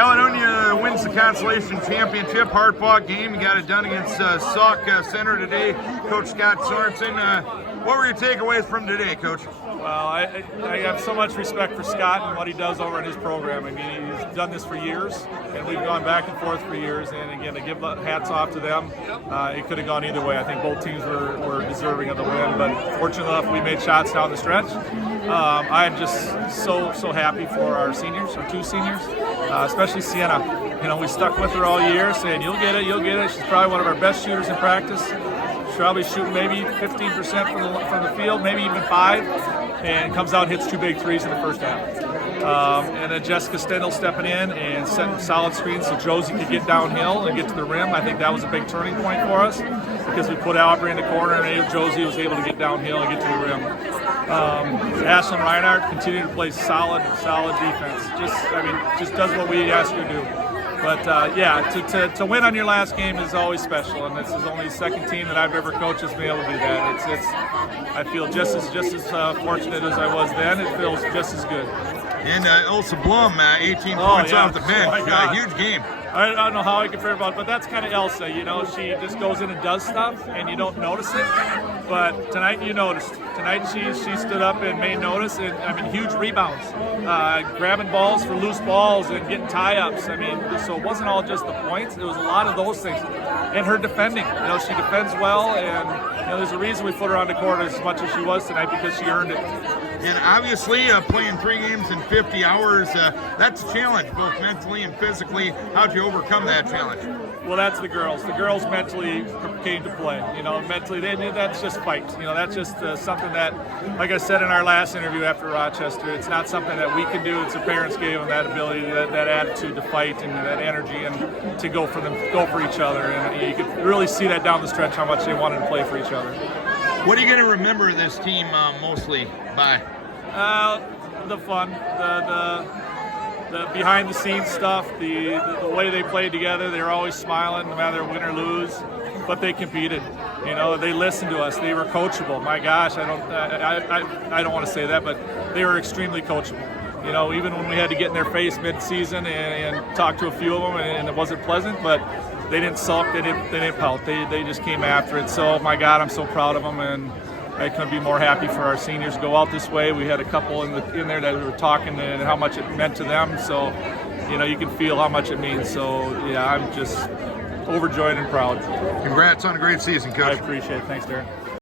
Caledonia wins the consolation championship. Hard-fought game. You got it done against Sauk Center today. Coach Scott Sorensen. What were your takeaways from today, Coach? Well, I have so much respect for Scott and what he does over in his program. I mean, he's done this for years, and we've gone back and forth for years. And again, to give hats off to them, it could have gone either way. I think both teams were deserving of the win, but fortunately enough, we made shots down the stretch. I'm just so happy for our seniors, our two seniors, especially Sienna. You know, we stuck with her all year, saying, "You'll get it, you'll get it." She's probably one of our best shooters in practice. She's probably shooting maybe 15% from the field, maybe even 5, and comes out and hits 2 big threes in the first half. And then Jessica Stendel stepping in and setting solid screens so Josie could get downhill and get to the rim. I think that was a big turning point for us because we put Aubrey in the corner and Josie was able to get downhill and get to the rim. Ashlyn Reinhardt continued to play solid defense. Just does what we ask her to do. But to win on your last game is always special, and this is only the second team that I've ever coached that's been able to do that. I feel just as fortunate as I was then. It feels just as good. And Elsa Blum, 18 points off the bench. Huge game. I don't know how I can fare about it, but that's kind of Elsa. You know, she just goes in and does stuff, and you don't notice it. But tonight you noticed. Tonight she stood up and made notice. And I mean, huge rebounds, grabbing balls for loose balls and getting tie-ups. I mean, so it wasn't all just the points. It was a lot of those things. And her defending. You know, she defends well, and you know, there's a reason we put her on the court as much as she was tonight because she earned it. And obviously, playing 3 games in 50 hours, that's a challenge, both mentally and physically. How'd you overcome that challenge? Well, that's the girls. The girls mentally came to play. You know, mentally, that's just fight. You know, that's just something that, like I said in our last interview after Rochester, it's not something that we can do. It's the parents gave them that ability, that attitude to fight and that energy and to go for each other. And you could really see that down the stretch how much they wanted to play for each other. What are you going to remember this team mostly by? The fun, the behind-the-scenes stuff, the way they played together. They were always smiling, no matter win or lose. But they competed. You know, they listened to us. They were coachable. My gosh, I don't want to say that, but they were extremely coachable. You know, even when we had to get in their face mid-season and talk to a few of them, and it wasn't pleasant, but they didn't sulk. They didn't pout. They just came after it. So, my God, I'm so proud of them, and I couldn't be more happy for our seniors to go out this way. We had a couple in there that were talking and how much it meant to them. So, you know, you can feel how much it means. So, yeah, I'm just overjoyed and proud. Congrats on a great season, Coach. I appreciate it. Thanks, Darren.